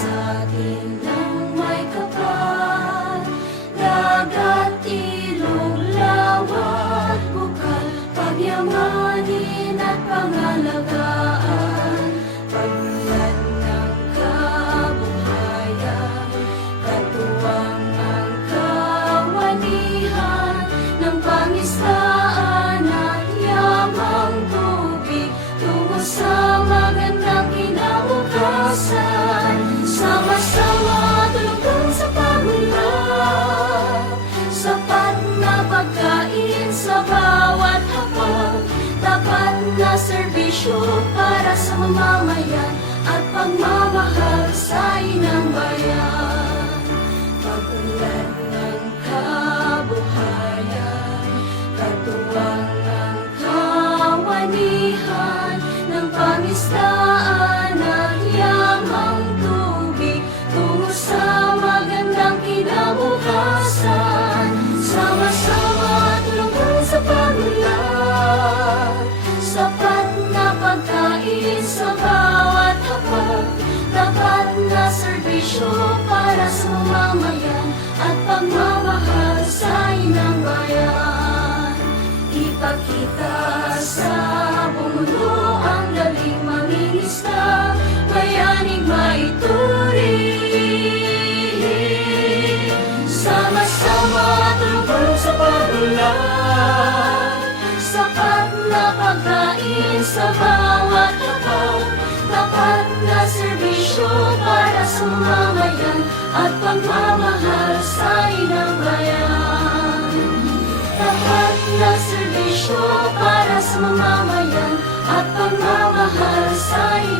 sa atin ng may kapal, dagat, ilog, lawa at bukal, pagyamanin at pangalagaan, pagmulan ng kabuhayan, katuwangang kawanihan ng pangisdaan at yamang tubig tungo sa magandang kinabukasan. Sama-sama tulong sa pagunlad, sapat na pagkain sa bawat hapag, tapat na serbisyo para sa mamamayan at pagmamahal sa inang bayan. Pagulad ng kabuhayan, katuwangang kawanihan ng pangisdaan at yamang tubig tungo sa magandang kinabukasan. Sama-sama tulungan sa pagunlad, sapat na pagkain sa bawat hapag, tapat na serbisyo para sa mamamayan at pagmamahal sa inang bayan. Ipakita sa buong mundo ang galing mangingisda, bayanig maituring. Sama-sama tulungan sa pagunlad, sapat na pagkain sa bawat hapag, tapat na serbisyo para sa mamamayan at pagmamahal sa inang bayan. Tapat na serbisyo para sa mamamayan at pagmamahal sa inang bayan.